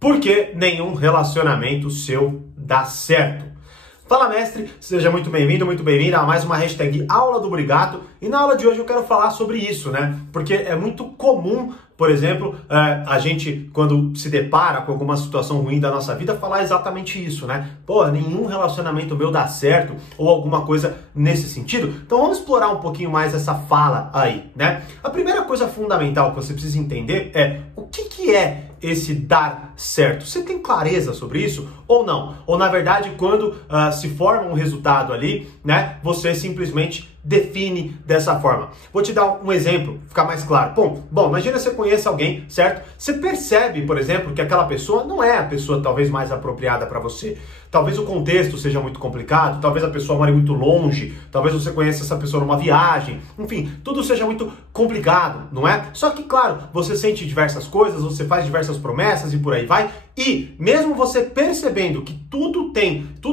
Porque nenhum relacionamento seu dá certo. Fala, mestre, seja muito bem-vindo, muito bem-vinda a mais uma hashtag Aula do Brigato. E na aula de hoje eu quero falar sobre isso, né? Porque é muito comum, por exemplo, a gente, quando se depara com alguma situação ruim da nossa vida, falar exatamente isso, né? Pô, nenhum relacionamento meu dá certo, ou alguma coisa nesse sentido. Então vamos explorar um pouquinho mais essa fala aí, né? A primeira coisa fundamental que você precisa entender é o que é esse dar certo. Você tem clareza sobre isso ou não? Ou na verdade, quando se forma um resultado ali, né, você simplesmente define dessa forma. Vou te dar um exemplo, ficar mais claro. Bom, imagina você conhece alguém, certo? Você percebe, por exemplo, que aquela pessoa não é a pessoa talvez mais apropriada para você. Talvez o contexto seja muito complicado, talvez a pessoa more muito longe, talvez você conheça essa pessoa numa viagem, enfim, tudo seja muito complicado, não é? Só que, claro, você sente diversas coisas, você faz diversas promessas e por aí vai, e mesmo você percebendo que tudo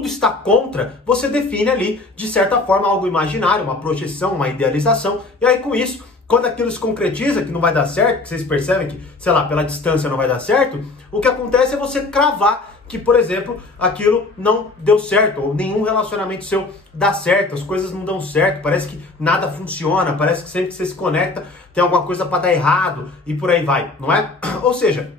está contra, você define ali, de certa forma, algo imaginário, uma projeção, uma idealização, e aí com isso, quando aquilo se concretiza, que não vai dar certo, que vocês percebem que, sei lá, pela distância não vai dar certo, o que acontece é você cravar que, por exemplo, aquilo não deu certo, ou nenhum relacionamento seu dá certo, as coisas não dão certo, parece que nada funciona, parece que sempre que você se conecta tem alguma coisa para dar errado e por aí vai, não é? Ou seja,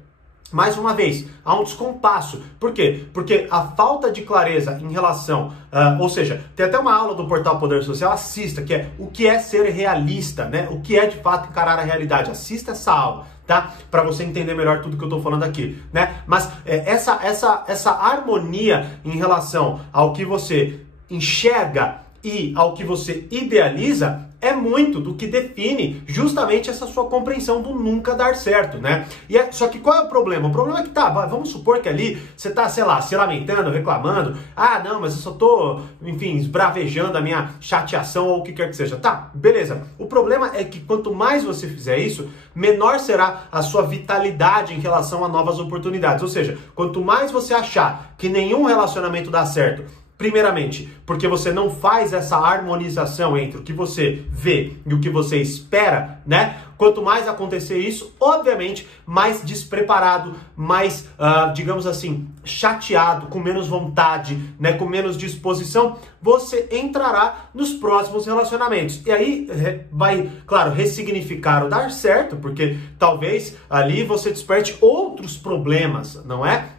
mais uma vez, há um descompasso. Por quê? Porque a falta de clareza em relação, ou seja, tem até uma aula do Portal Poder Social, assista, que é o que é ser realista, né? O que é de fato encarar a realidade. Assista essa aula, tá? Para você entender melhor tudo que eu tô falando aqui, né? Mas essa harmonia em relação ao que você enxerga e ao que você idealiza é muito do que define justamente essa sua compreensão do nunca dar certo, né? Só que qual é o problema? O problema é que vamos supor que ali você tá, sei lá, se lamentando, reclamando, não, mas eu só tô, enfim, esbravejando a minha chateação ou o que quer que seja. Tá, beleza. O problema é que quanto mais você fizer isso, menor será a sua vitalidade em relação a novas oportunidades. Ou seja, quanto mais você achar que nenhum relacionamento dá certo, primeiramente, porque você não faz essa harmonização entre o que você vê e o que você espera, né? Quanto mais acontecer isso, obviamente, mais despreparado, mais, digamos assim, chateado, com menos vontade, né? Com menos disposição, você entrará nos próximos relacionamentos. E aí vai, claro, ressignificar o dar certo, porque talvez ali você desperte outros problemas, não é?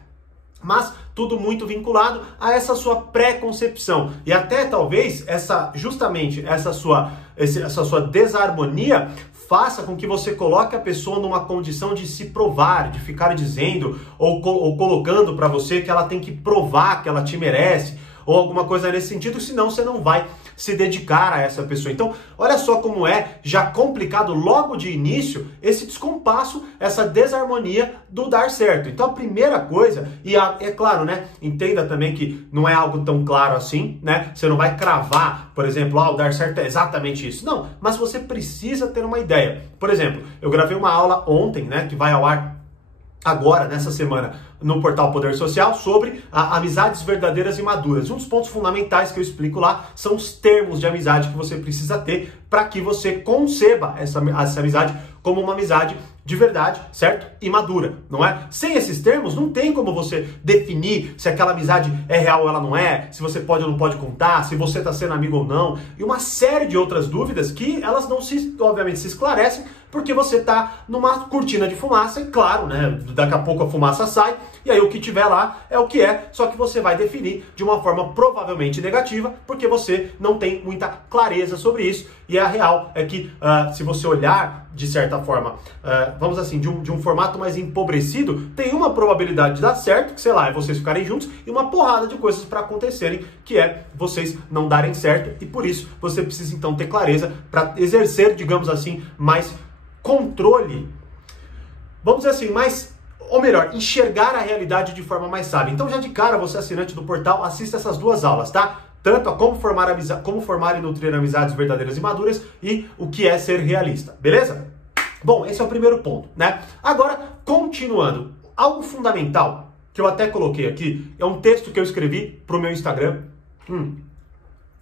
Mas tudo muito vinculado a essa sua pré-concepção. E até talvez justamente essa sua desarmonia faça com que você coloque a pessoa numa condição de se provar, de ficar dizendo ou colocando para você que ela tem que provar que ela te merece, ou alguma coisa nesse sentido, senão você não vai se dedicar a essa pessoa. Então, olha só como é já complicado logo de início esse descompasso, essa desarmonia do dar certo. Então, a primeira coisa, e é claro, né, entenda também que não é algo tão claro assim, né? Você não vai cravar, por exemplo, o dar certo é exatamente isso. Não, mas você precisa ter uma ideia. Por exemplo, eu gravei uma aula ontem, né, que vai ao ar agora, nessa semana, no Portal Poder Social, sobre amizades verdadeiras e maduras. Um dos pontos fundamentais que eu explico lá são os termos de amizade que você precisa ter para que você conceba essa amizade como uma amizade de verdade, certo? E madura, não é? Sem esses termos, não tem como você definir se aquela amizade é real ou ela não é, se você pode ou não pode contar, se você está sendo amigo ou não, e uma série de outras dúvidas que elas não obviamente se esclarecem, porque você está numa cortina de fumaça, e claro, né? Daqui a pouco a fumaça sai, e aí o que tiver lá é o que é, só que você vai definir de uma forma provavelmente negativa, porque você não tem muita clareza sobre isso, e a real é que se você olhar de certa forma, vamos assim, de um formato mais empobrecido, tem uma probabilidade de dar certo, que sei lá, é vocês ficarem juntos, e uma porrada de coisas para acontecerem, que é vocês não darem certo, e por isso você precisa então ter clareza para exercer, digamos assim, mais controle, vamos dizer assim, ou melhor, enxergar a realidade de forma mais sábia. Então já de cara, você assinante do portal, assista essas duas aulas, tá? Tanto a como formar e nutrir amizades verdadeiras e maduras e o que é ser realista, beleza? Bom, esse é o primeiro ponto, né? Agora, continuando, algo fundamental que eu até coloquei aqui, é um texto que eu escrevi pro meu Instagram,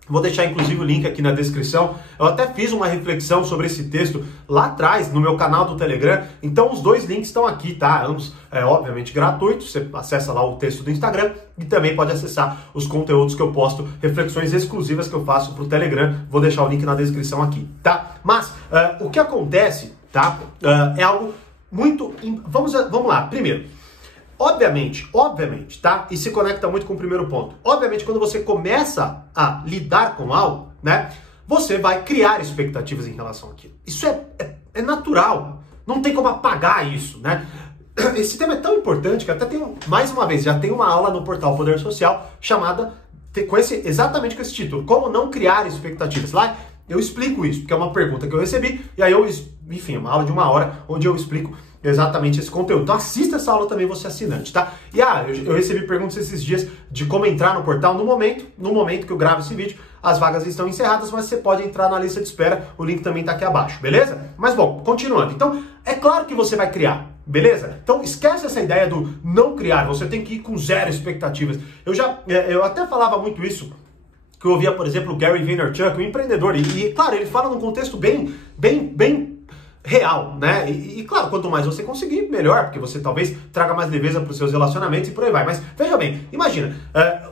Vou deixar inclusive o link aqui na descrição. Eu até fiz uma reflexão sobre esse texto lá atrás no meu canal do Telegram. Então os dois links estão aqui, tá? Ambos, obviamente, gratuitos. Você acessa lá o texto do Instagram e também pode acessar os conteúdos que eu posto, reflexões exclusivas que eu faço pro Telegram. Vou deixar o link na descrição aqui, tá? Mas o que acontece, tá? É algo muito... Vamos lá, primeiro. Obviamente, tá? E se conecta muito com o primeiro ponto. Obviamente, quando você começa a lidar com algo, né? Você vai criar expectativas em relação àquilo. Isso é natural. Não tem como apagar isso, né? Esse tema é tão importante que até tem, mais uma vez, já tem uma aula no portal Poder Social chamada, exatamente com esse título, Como Não Criar Expectativas. Lá eu explico isso, porque é uma pergunta que eu recebi, e aí enfim, uma aula de 1 hora, onde eu explico exatamente esse conteúdo. Então assista essa aula também, você assinante, tá? E eu recebi perguntas esses dias de como entrar no portal. No momento que eu gravo esse vídeo, as vagas estão encerradas, mas você pode entrar na lista de espera, o link também tá aqui abaixo, beleza? Mas bom, continuando. Então, é claro que você vai criar, beleza? Então esquece essa ideia do não criar, você tem que ir com zero expectativas. Eu até falava muito isso, que eu ouvia, por exemplo, o Gary Vaynerchuk, um empreendedor, e claro, ele fala num contexto bem real, né? E claro, quanto mais você conseguir, melhor, porque você talvez traga mais leveza para os seus relacionamentos e por aí vai. Mas veja bem, imagina,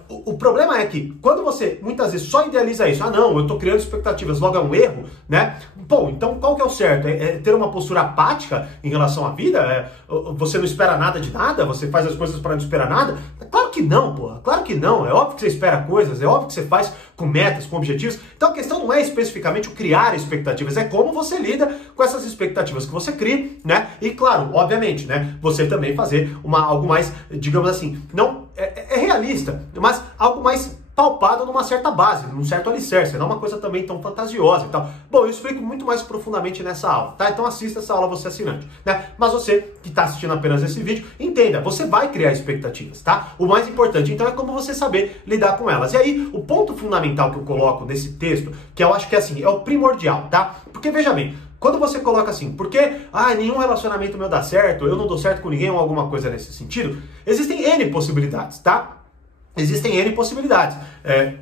o problema é que quando você muitas vezes só idealiza isso, não, eu tô criando expectativas, logo é um erro, né? Bom, então qual que é o certo? É ter uma postura apática em relação à vida? Você não espera nada de nada? Você faz as coisas para não esperar nada? Claro que não, porra, claro que não. É óbvio que você espera coisas, é óbvio que você faz com metas, com objetivos. Então a questão não é especificamente o criar expectativas, é como você lida com essas expectativas que você cria, né? E claro, obviamente, né? Você também fazer algo mais, digamos assim, não é realista, mas algo mais palpado numa certa base, num certo alicerce, não uma coisa também tão fantasiosa e tal. Bom, eu explico muito mais profundamente nessa aula, tá? Então assista essa aula, você assinante, né? Mas você que está assistindo apenas esse vídeo, entenda, você vai criar expectativas, tá? O mais importante, então, é como você saber lidar com elas. E aí, o ponto fundamental que eu coloco nesse texto, que eu acho que assim, é o primordial, tá? Porque, veja bem, quando você coloca assim, porque nenhum relacionamento meu dá certo, eu não dou certo com ninguém ou alguma coisa nesse sentido, existem N possibilidades, tá? Existem N possibilidades.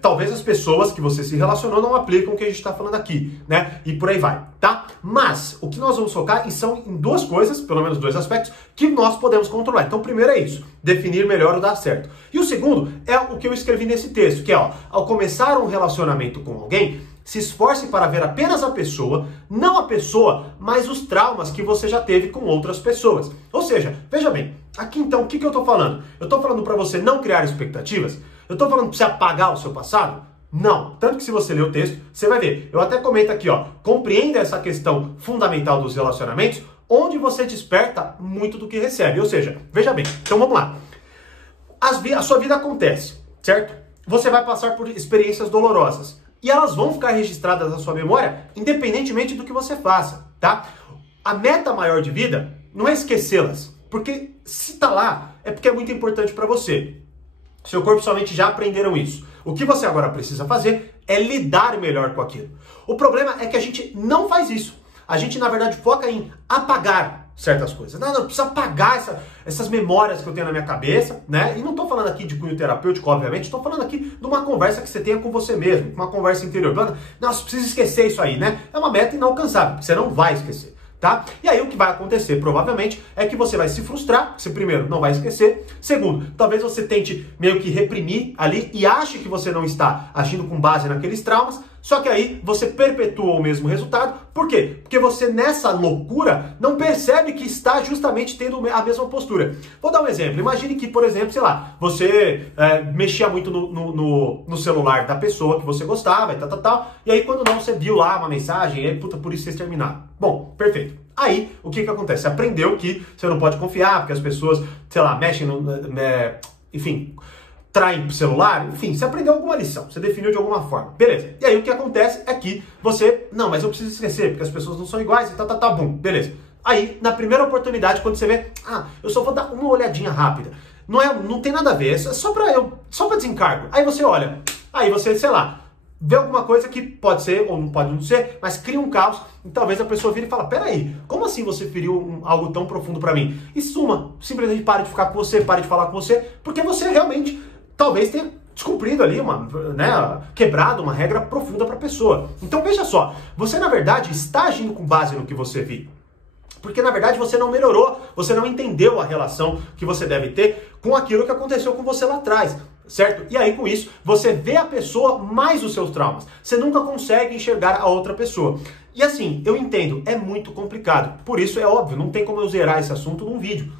Talvez as pessoas que você se relacionou não aplicam o que a gente está falando aqui, né? E por aí vai, tá? Mas o que nós vamos focar são em duas coisas, pelo menos 2 aspectos, que nós podemos controlar. Então, o primeiro é isso, definir melhor o dar certo. E o segundo é o que eu escrevi nesse texto, que é, ao começar um relacionamento com alguém, se esforce para ver apenas a pessoa, não a pessoa, mas os traumas que você já teve com outras pessoas. Ou seja, veja bem, aqui então, o que eu estou falando? Eu estou falando para você não criar expectativas? Eu estou falando para você apagar o seu passado? Não. Tanto que se você ler o texto, você vai ver. Eu até comento aqui, compreenda essa questão fundamental dos relacionamentos, onde você desperta muito do que recebe. Ou seja, veja bem, então vamos lá. A sua vida acontece, certo? Você vai passar por experiências dolorosas. E elas vão ficar registradas na sua memória, independentemente do que você faça, tá? A meta maior de vida não é esquecê-las, porque se tá lá, é porque é muito importante para você. Seu corpo e sua mente já aprenderam isso. O que você agora precisa fazer é lidar melhor com aquilo. O problema é que a gente não faz isso. A gente, na verdade, foca em apagar certas coisas. Não, eu preciso apagar essas memórias que eu tenho na minha cabeça, né? E não estou falando aqui de cunho terapêutico, obviamente, estou falando aqui de uma conversa que você tenha com você mesmo, uma conversa interior. Não, você precisa esquecer isso aí, né? É uma meta inalcançável, você não vai esquecer, tá? E aí o que vai acontecer, provavelmente, é que você vai se frustrar, você primeiro não vai esquecer, segundo, talvez você tente meio que reprimir ali e ache que você não está agindo com base naqueles traumas, só que aí você perpetua o mesmo resultado. Por quê? Porque você nessa loucura não percebe que está justamente tendo a mesma postura. Vou dar um exemplo. Imagine que, por exemplo, sei lá, você mexia muito no celular da pessoa que você gostava e tal, e aí quando não, você viu lá uma mensagem e aí, puta, por isso vocês terminaram. Bom, perfeito. Aí, o que acontece? Você aprendeu que você não pode confiar, porque as pessoas, sei lá, mexem enfim, traem pro celular, enfim, você aprendeu alguma lição, você definiu de alguma forma, beleza. E aí o que acontece é que você, não, mas eu preciso esquecer, porque as pessoas não são iguais e bum, beleza. Aí, na primeira oportunidade, quando você vê, eu só vou dar uma olhadinha rápida, não tem nada a ver, é só pra desencargo. Aí você olha, aí você, sei lá, vê alguma coisa que pode ser ou não pode não ser, mas cria um caos e talvez a pessoa vire e fala, peraí, como assim você feriu algo tão profundo pra mim? E simplesmente pare de ficar com você, pare de falar com você, porque você realmente talvez tenha descumprido ali, quebrado uma regra profunda para a pessoa. Então veja só, você na verdade está agindo com base no que você viu. Porque na verdade você não melhorou, você não entendeu a relação que você deve ter com aquilo que aconteceu com você lá atrás, certo? E aí com isso você vê a pessoa mais os seus traumas. Você nunca consegue enxergar a outra pessoa. E assim, eu entendo, é muito complicado. Por isso é óbvio, não tem como eu zerar esse assunto num vídeo.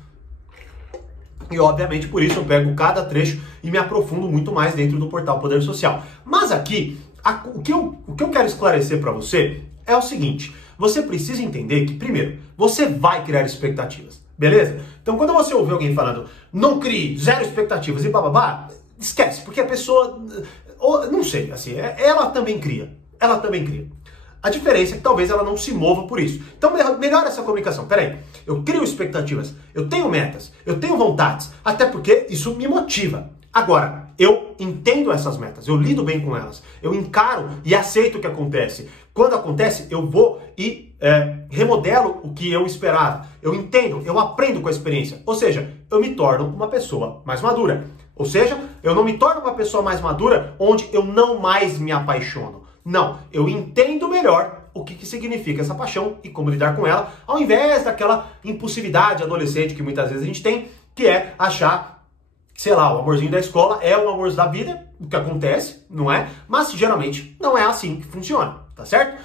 E obviamente por isso eu pego cada trecho e me aprofundo muito mais dentro do portal Poder Social. Mas aqui, o que eu quero esclarecer para você é o seguinte: você precisa entender que, primeiro, você vai criar expectativas, beleza? Então quando você ouvir alguém falando, não crie, zero expectativas e bababá, esquece, porque a pessoa, não sei, assim, ela também cria. A diferença é que talvez ela não se mova por isso. Então melhora essa comunicação. Peraí, eu crio expectativas, eu tenho metas, eu tenho vontades, até porque isso me motiva. Agora, eu entendo essas metas, eu lido bem com elas, eu encaro e aceito o que acontece. Quando acontece, eu vou e remodelo o que eu esperava. Eu entendo, eu aprendo com a experiência. Ou seja, eu me torno uma pessoa mais madura. Ou seja, eu não me torno uma pessoa mais madura onde eu não mais me apaixono. Não, eu entendo melhor o que significa essa paixão e como lidar com ela, ao invés daquela impulsividade adolescente que muitas vezes a gente tem, que é achar, sei lá, o amorzinho da escola é o amor da vida, o que acontece, não é? Mas geralmente não é assim que funciona, tá certo?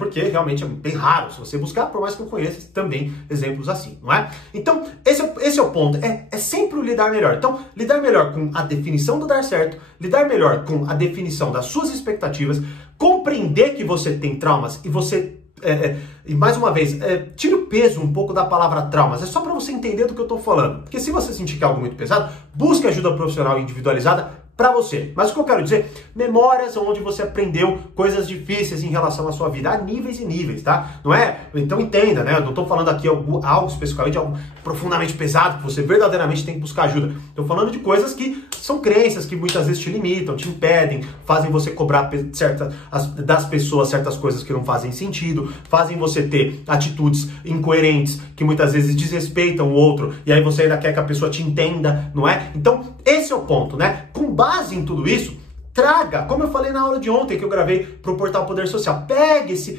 Porque realmente é bem raro, se você buscar, por mais que eu conheça também exemplos assim, não é? Então, esse é o ponto, é sempre o lidar melhor. Então, lidar melhor com a definição do dar certo, lidar melhor com a definição das suas expectativas, compreender que você tem traumas e você, e mais uma vez, tire o peso um pouco da palavra traumas, é só para você entender do que eu tô falando. Porque se você sentir que é algo muito pesado, busque ajuda profissional individualizada para você. Mas o que eu quero dizer, memórias onde você aprendeu coisas difíceis em relação à sua vida, há níveis e níveis, tá? Não é? Então entenda, né? Eu não tô falando aqui algo especificamente, algo profundamente pesado, que você verdadeiramente tem que buscar ajuda. Tô falando de coisas que são crenças que muitas vezes te limitam, te impedem, fazem você cobrar das pessoas certas coisas que não fazem sentido, fazem você ter atitudes incoerentes, que muitas vezes desrespeitam o outro, e aí você ainda quer que a pessoa te entenda, não é? Então, esse é o ponto, né? Com base em tudo isso, traga, como eu falei na aula de ontem que eu gravei para o Portal Poder Social, pegue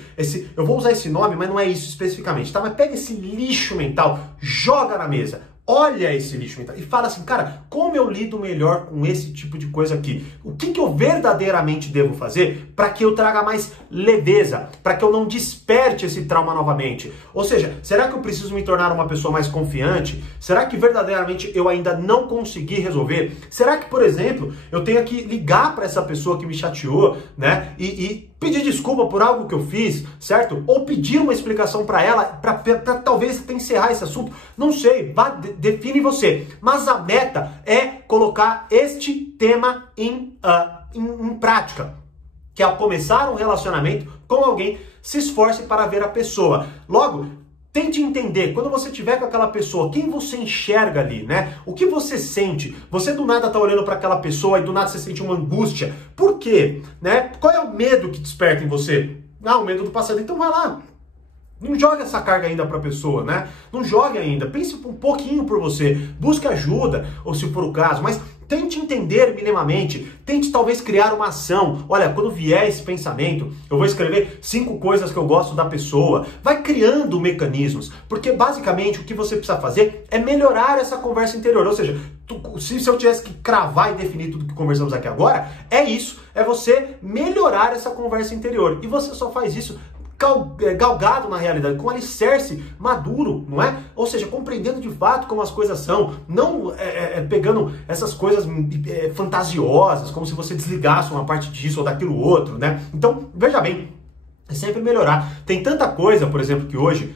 eu vou usar esse nome, mas não é isso especificamente, tá? Mas pega esse lixo mental, joga na mesa, olha esse lixo mental e fala assim, cara, como eu lido melhor com esse tipo de coisa aqui? O que eu verdadeiramente devo fazer para que eu traga mais leveza, para que eu não desperte esse trauma novamente? Ou seja, será que eu preciso me tornar uma pessoa mais confiante? Será que verdadeiramente eu ainda não consegui resolver? Será que, por exemplo, eu tenho que ligar para essa pessoa que me chateou, né? E pedir desculpa por algo que eu fiz, certo? Ou pedir uma explicação para ela, para talvez encerrar esse assunto. Não sei, define você. Mas a meta é colocar este tema em prática. Que ao começar um relacionamento com alguém, se esforce para ver a pessoa. Logo, tente entender, quando você estiver com aquela pessoa, quem você enxerga ali, né? O que você sente? Você do nada tá olhando para aquela pessoa e do nada você sente uma angústia. Por quê? Né? Qual é o medo que desperta em você? Ah, o medo do passado. Então vai lá. Não joga essa carga ainda para a pessoa, né? Não jogue ainda. Pense um pouquinho por você. Busque ajuda, ou se for o caso, mas tente entender minimamente, tente talvez criar uma ação. Olha, quando vier esse pensamento, eu vou escrever 5 coisas que eu gosto da pessoa. Vai criando mecanismos, porque basicamente o que você precisa fazer é melhorar essa conversa interior. Ou seja, se eu tivesse que cravar e definir tudo que conversamos aqui agora, é isso, é você melhorar essa conversa interior. E você só faz isso galgado na realidade, com alicerce maduro, não é? Ou seja, compreendendo de fato como as coisas são, não pegando essas coisas fantasiosas, como se você desligasse uma parte disso ou daquilo outro, né? Então, veja bem, é sempre melhorar. Tem tanta coisa, por exemplo, que hoje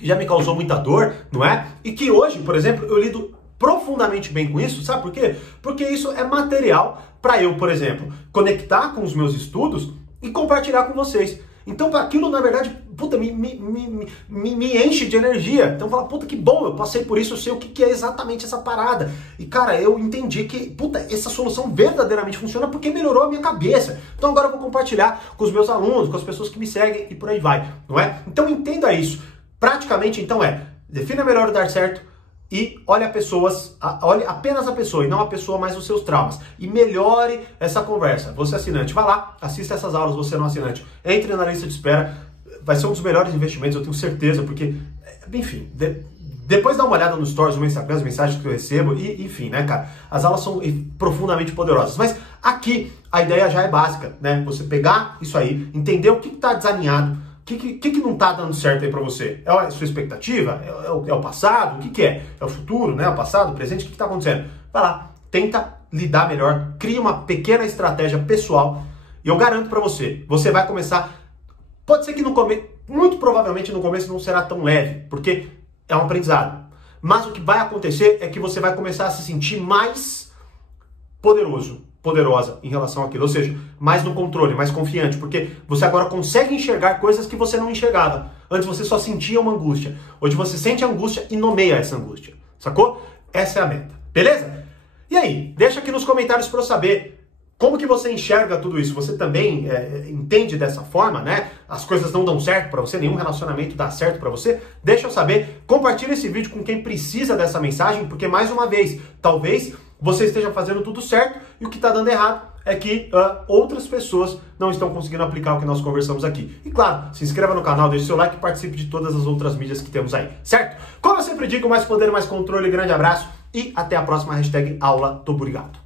já me causou muita dor, não é? E que hoje, por exemplo, eu lido profundamente bem com isso, sabe por quê? Porque isso é material para eu, por exemplo, conectar com os meus estudos e compartilhar com vocês. Então, aquilo, na verdade, puta, me enche de energia. Então, fala, puta, que bom, eu passei por isso, eu sei o que é exatamente essa parada. E, cara, eu entendi que, puta, essa solução verdadeiramente funciona porque melhorou a minha cabeça. Então, agora eu vou compartilhar com os meus alunos, com as pessoas que me seguem e por aí vai, não é? Então, entenda isso. Praticamente, então, defina melhor o dar certo, e olhe apenas a pessoa e não a pessoa mais os seus traumas. E melhore essa conversa. Você assinante, vá lá, assista essas aulas, você não assinante. Entre na lista de espera, vai ser um dos melhores investimentos, eu tenho certeza, porque, enfim, depois dá uma olhada nos stories, no Instagram, as mensagens que eu recebo, e enfim, né, cara, as aulas são profundamente poderosas. Mas aqui a ideia já é básica, né? Você pegar isso aí, entender o que está desalinhado, o que não está dando certo aí para você. É a sua expectativa? É o passado? O que é? É o futuro, né? O passado, o presente? O que está acontecendo? Vai lá, tenta lidar melhor, cria uma pequena estratégia pessoal e eu garanto para você, você vai começar. Pode ser que no começo, muito provavelmente no começo não será tão leve, porque é um aprendizado. Mas o que vai acontecer é que você vai começar a se sentir mais poderosa em relação àquilo, ou seja, mais no controle, mais confiante, porque você agora consegue enxergar coisas que você não enxergava. Antes você só sentia uma angústia. Hoje você sente a angústia e nomeia essa angústia. Sacou? Essa é a meta. Beleza? E aí, deixa aqui nos comentários para eu saber como que você enxerga tudo isso. Você também entende dessa forma, né? As coisas não dão certo para você, nenhum relacionamento dá certo para você? Deixa eu saber. Compartilha esse vídeo com quem precisa dessa mensagem, porque mais uma vez, talvez você esteja fazendo tudo certo e o que está dando errado é que outras pessoas não estão conseguindo aplicar o que nós conversamos aqui. E claro, se inscreva no canal, deixe seu like e participe de todas as outras mídias que temos aí, certo? Como eu sempre digo, mais poder, mais controle, grande abraço e até a próxima #aula do Burigato.